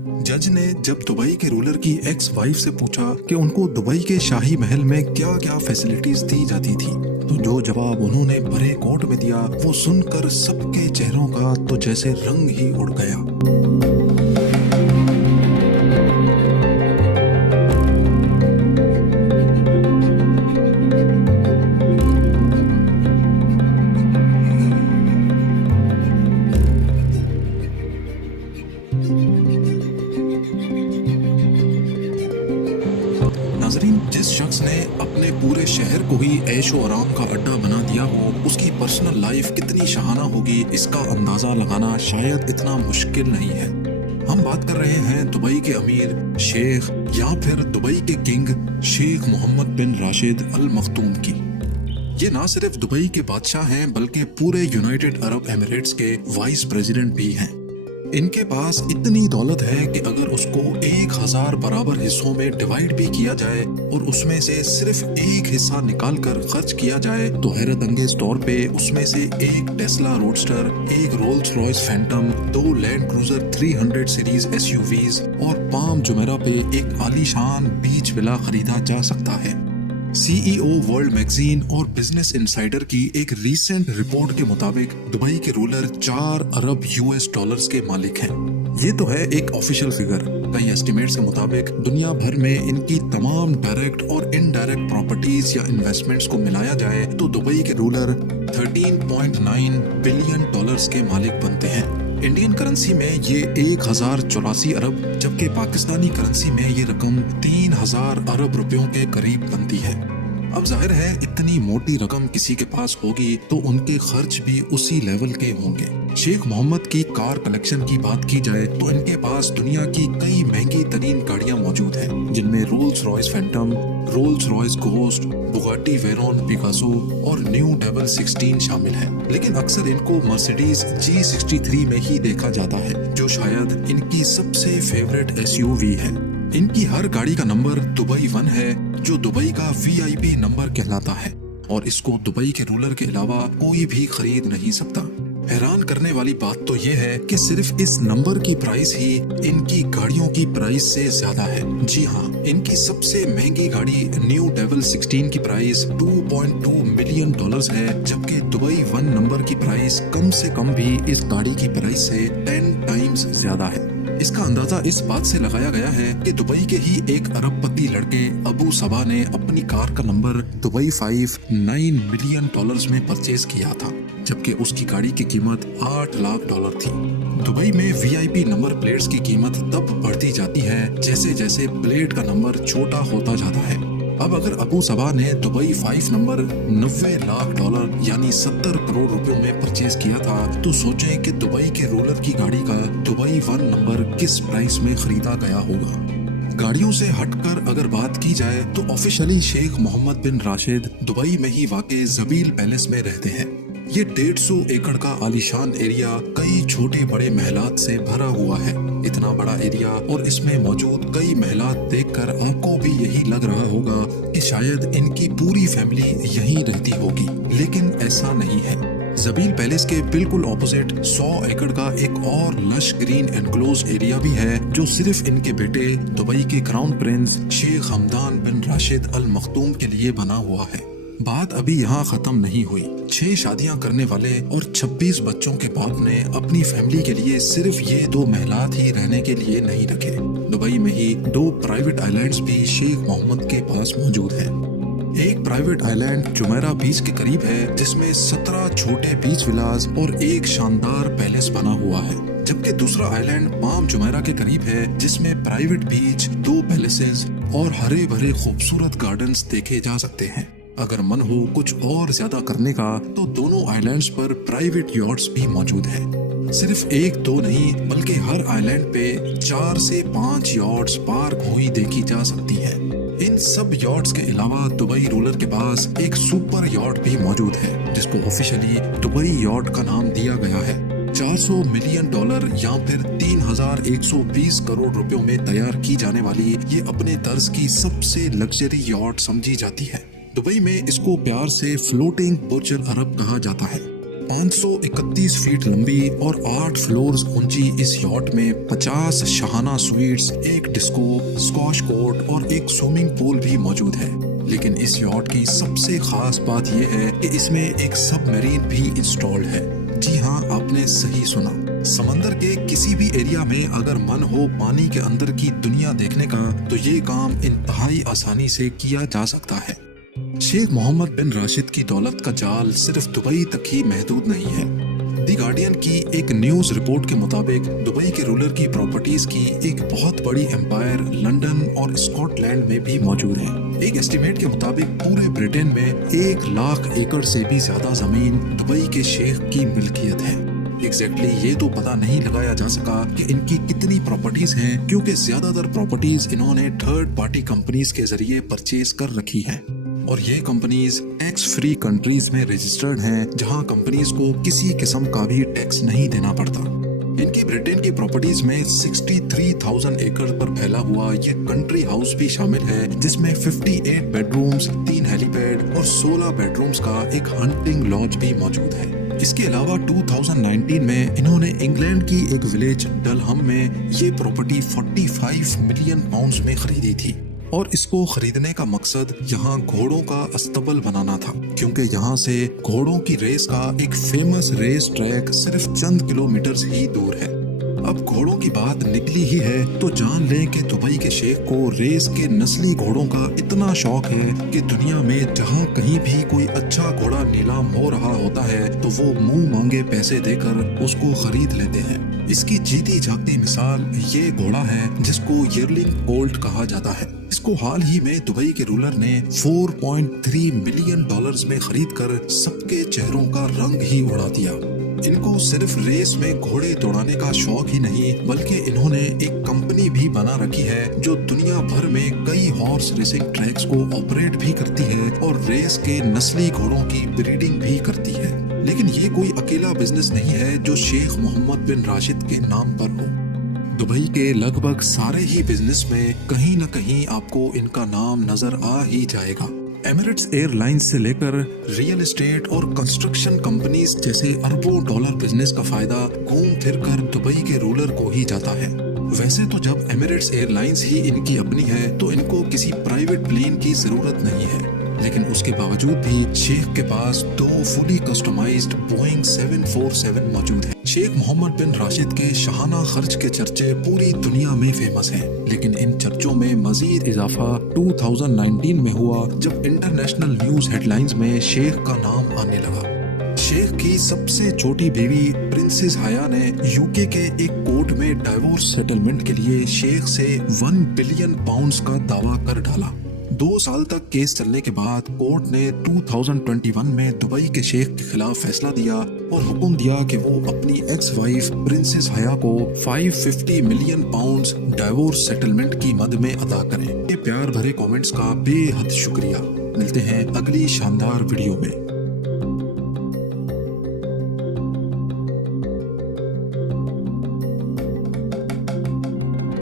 जज ने जब दुबई के रूलर की एक्स वाइफ से पूछा कि उनको दुबई के शाही महल में क्या क्या फैसिलिटीज दी जाती थी, तो जो जवाब उन्होंने बड़े कोर्ट में दिया वो सुनकर सबके चेहरों का तो जैसे रंग ही उड़ गया। नाजरीन, जिस शख्स ने अपने पूरे शहर को ही ऐशो आराम का अड्डा बना दिया हो, उसकी पर्सनल लाइफ कितनी शहाना होगी, इसका अंदाजा लगाना शायद इतना मुश्किल नहीं है। हम बात कर रहे हैं दुबई के अमीर शेख या फिर दुबई के किंग शेख मोहम्मद बिन राशिद अल मखतूम की। ये ना सिर्फ दुबई के बादशाह हैं बल्कि पूरे यूनाइटेड अरब एमिरेट्स के वाइस प्रेसिडेंट भी हैं। इनके पास इतनी दौलत है कि अगर उसको 1000 बराबर हिस्सों में डिवाइड भी किया जाए और उसमें से सिर्फ एक हिस्सा निकाल कर खर्च किया जाए तो हैरत अंगेज तौर पे उसमें से एक टेस्ला रोडस्टर, एक Rolls Royce Phantom, 2 land cruiser 300 series SUVs और पाम जुमेरा पे एक आलीशान बीच विला खरीदा जा सकता है। सीईओ वर्ल्ड मैगजीन और बिजनेस इनसाइडर की एक रीसेंट रिपोर्ट के मुताबिक दुबई के रूलर 4 अरब यूएस डॉलर्स के मालिक हैं। ये तो है एक ऑफिशियल फिगर। कई एस्टिमेट्स के मुताबिक दुनिया भर में इनकी तमाम डायरेक्ट और इनडायरेक्ट प्रॉपर्टीज या इन्वेस्टमेंट्स को मिलाया जाए तो दुबई के रूलर 13.9 बिलियन डॉलर्स के मालिक बनते हैं। इंडियन करेंसी में ये 1084 अरब जबकि पाकिस्तानी करेंसी में ये रकम 3000 अरब रुपयों के करीब बनती है। अब जाहिर है इतनी मोटी रकम किसी के पास होगी तो उनके खर्च भी उसी लेवल के होंगे। शेख मोहम्मद की कार कलेक्शन की बात की जाए तो इनके पास दुनिया की कई महंगी तरीन गाड़ियां मौजूद हैं, जिनमें Rolls Royce Phantom, Rolls Royce ghost, Bugatti Veyron Picasso और न्यू डेवल 16 शामिल है। लेकिन अक्सर इनको मर्सिडीज G63 में ही देखा जाता है, जो शायद इनकी सबसे फेवरेट एसयूवी है। इनकी हर गाड़ी का नंबर दुबई 1 है, जो दुबई का VIP नंबर कहलाता है और इसको दुबई के रूलर के अलावा कोई भी खरीद नहीं सकता। हैरान करने वाली बात तो ये है कि सिर्फ इस नंबर की प्राइस ही इनकी गाड़ियों की प्राइस से ज्यादा है। जी हाँ, इनकी सबसे महंगी गाड़ी न्यू डेवल 16 की प्राइस 2.2 मिलियन डॉलर्स है, जबकि दुबई 1 नंबर की प्राइस कम से कम भी इस गाड़ी की प्राइस से 10 टाइम्स ज्यादा है। इसका अंदाजा इस बात से लगाया गया है कि दुबई के ही एक अरबपति लड़के अबू सबा ने अपनी कार का नंबर दुबई 5 9 मिलियन डॉलर्स में परचेज किया था, जबकि उसकी गाड़ी की कीमत 8 लाख डॉलर थी। दुबई में VIP नंबर प्लेट्स की कीमत तब बढ़ती जाती है जैसे जैसे प्लेट का नंबर छोटा होता जाता है। अब अगर अबू सबा ने दुबई 5 नंबर 90 लाख डॉलर यानी 70 करोड़ रुपयों में परचेज किया था, तो सोचें कि दुबई के रूलर की गाड़ी का दुबई 1 नंबर किस प्राइस में खरीदा गया होगा। गाड़ियों से हटकर अगर बात की जाए तो ऑफिशियली शेख मोहम्मद बिन राशिद दुबई में ही वाक़े जबील पैलेस में रहते हैं। ये 150 एकड़ का आलीशान एरिया कई छोटे बड़े महलात से भरा हुआ है। इतना बड़ा एरिया और इसमें मौजूद कई महलात देखकर आपको भी यही लग रहा होगा कि शायद इनकी पूरी फैमिली यहीं रहती होगी, लेकिन ऐसा नहीं है। जबील पैलेस के बिल्कुल ऑपोजिट 100 एकड़ का एक और लश ग्रीन एनक्लोज एरिया भी है, जो सिर्फ इनके बेटे दुबई के क्राउन प्रिंस शेख हमदान बिन राशिद अल मखतूम के लिए बना हुआ है। बात अभी यहाँ खत्म नहीं हुई। 6 शादियां करने वाले और 26 बच्चों के बाप ने अपनी फैमिली के लिए सिर्फ ये 2 महलात ही रहने के लिए नहीं रखे। दुबई में ही 2 प्राइवेट आइलैंड्स भी शेख मोहम्मद के पास मौजूद हैं। एक प्राइवेट आइलैंड जुमेरा बीच के करीब है, जिसमें 17 छोटे बीच विलास और एक शानदार पैलेस बना हुआ है, जबकि दूसरा आइलैंड पाम जुमेरा के करीब है, जिसमें प्राइवेट बीच, 2 पैलेसेस और हरे भरे खूबसूरत गार्डन्स देखे जा सकते हैं। अगर मन हो कुछ और ज्यादा करने का तो दोनों आइलैंड्स पर प्राइवेट यॉट्स भी मौजूद हैं। सिर्फ 1-2 नहीं बल्कि हर आइलैंड पे 4 से 5 यॉट्स पार्क हुई देखी जा सकती है। इन सब यॉट्स के अलावा दुबई रूलर के पास एक सुपर यॉट भी मौजूद है, जिसको ऑफिशियली दुबई यॉट का नाम दिया गया है। 400 मिलियन डॉलर या फिर 3120 करोड़ रुपयों में तैयार की जाने वाली ये अपने तर्ज की सबसे लग्जरी यॉट समझी जाती है। दुबई में इसको प्यार से फ्लोटिंग बुर्ज अल अरब कहा जाता है। 531 फीट लंबी और 8 फ्लोर्स ऊंची इस यॉट में 50 शाहाना स्वीट्स, एक डिस्को, स्क्वॉश कोर्ट और एक स्विमिंग पूल भी मौजूद है। लेकिन इस यॉट की सबसे खास बात यह है कि इसमें एक सबमरीन भी इंस्टॉल्ड है। जी हाँ, आपने सही सुना। समंदर के किसी भी एरिया में अगर मन हो पानी के अंदर की दुनिया देखने का, तो ये काम इंतहाई आसानी से किया जा सकता है। शेख मोहम्मद बिन राशिद की दौलत का जाल सिर्फ दुबई तक ही महदूद नहीं है। दी गार्डियन की एक न्यूज रिपोर्ट के मुताबिक दुबई के रूलर की प्रॉपर्टीज की एक बहुत बड़ी एम्पायर लंदन और स्कॉटलैंड में भी मौजूद है। एक एस्टिमेट के मुताबिक पूरे ब्रिटेन में 1 लाख एकड़ से भी ज्यादा जमीन दुबई के शेख की मिल्कियत है। एग्जैक्टली ये तो पता नहीं लगाया जा सका कि इनकी कितनी प्रॉपर्टीज हैं, क्योंकि ज्यादातर प्रॉपर्टीज इन्होंने थर्ड पार्टी कंपनीज के जरिए परचेज कर रखी हैं। और ये कंपनीज टैक्स फ्री कंट्रीज में रजिस्टर्ड हैं, जहां कंपनीज को किसी किस्म का भी टैक्स नहीं देना पड़ता। इनकी ब्रिटेन की प्रॉपर्टीज में 63,000 एकड़ पर फैला हुआ ये कंट्री हाउस भी शामिल है, जिसमें 58 बेडरूम्स, 3 हेलीपैड और 16 बेडरूम्स का एक हंटिंग लॉज भी मौजूद है। इसके अलावा 2019 में इन्होंने इंग्लैंड की एक विलेज डलहम में ये प्रॉपर्टी 45 मिलियन पाउंड्स में खरीदी थी। और इसको खरीदने का मकसद यहाँ घोड़ों का अस्तबल बनाना था, क्योंकि यहाँ से घोड़ों की रेस का एक फेमस रेस ट्रैक सिर्फ चंद किलोमीटर ही दूर है। अब घोड़ों की बात निकली ही है तो जान लें कि दुबई के शेख को रेस के नस्ली घोड़ों का इतना शौक है कि दुनिया में जहाँ कहीं भी कोई अच्छा घोड़ा नीलाम हो रहा होता है तो वो मुंह मांगे पैसे देकर उसको खरीद लेते हैं। इसकी जीती जागती मिसाल ये घोड़ा है जिसको यर्लिंग कोल्ट कहा जाता है। इसको हाल ही में दुबई के रूलर ने $4.3 मिलियन में खरीदकर सबके चेहरों का रंग ही उड़ा दिया। इनको सिर्फ रेस में घोड़े दौड़ाने का शौक ही नहीं, बल्कि इन्होंने एक कंपनी भी बना रखी है जो दुनिया भर में कई हॉर्स रेसिंग ट्रैक्स को ऑपरेट भी करती है और रेस के नस्ली घोड़ों की ब्रीडिंग भी करती है। लेकिन ये कोई अकेला बिजनेस नहीं है जो शेख मोहम्मद बिन राशिद के नाम पर हो। दुबई के लगभग सारे ही बिजनेस में कहीं न कहीं आपको इनका नाम नजर आ ही जाएगा। एमिरेट्स एयरलाइंस से लेकर रियल एस्टेट और कंस्ट्रक्शन कंपनीज जैसे अरबों डॉलर बिजनेस का फायदा घूम फिर कर दुबई के रूलर को ही जाता है। वैसे तो जब एमिरेट्स एयरलाइंस ही इनकी अपनी है तो इनको किसी प्राइवेट प्लेन की जरूरत नहीं है, लेकिन उसके बावजूद भी शेख के पास 2 फुली कस्टमाइज्ड बोइंग 747 मौजूद है। शेख मोहम्मद बिन राशिद के शाहाना खर्च के चर्चे पूरी दुनिया में फेमस हैं, लेकिन इन चर्चों में मजीद इजाफा 2019 में हुआ जब इंटरनेशनल न्यूज हेडलाइंस में शेख का नाम आने लगा। शेख की सबसे छोटी बीवी प्रिंसेस हया ने यूके के एक कोर्ट में डाइवोर्स सेटलमेंट के लिए शेख से 1 बिलियन पाउंड्स का दावा कर डाला। 2 साल तक केस चलने के बाद कोर्ट ने 2021 में दुबई के शेख के खिलाफ फैसला दिया और हुक्म दिया कि वो अपनी एक्स वाइफ प्रिंसेस हया को 550 मिलियन पाउंड्स डाइवोर्स सेटलमेंट की मद में अदा करें। ये प्यार भरे कमेंट्स का बेहद शुक्रिया। मिलते हैं अगली शानदार वीडियो में।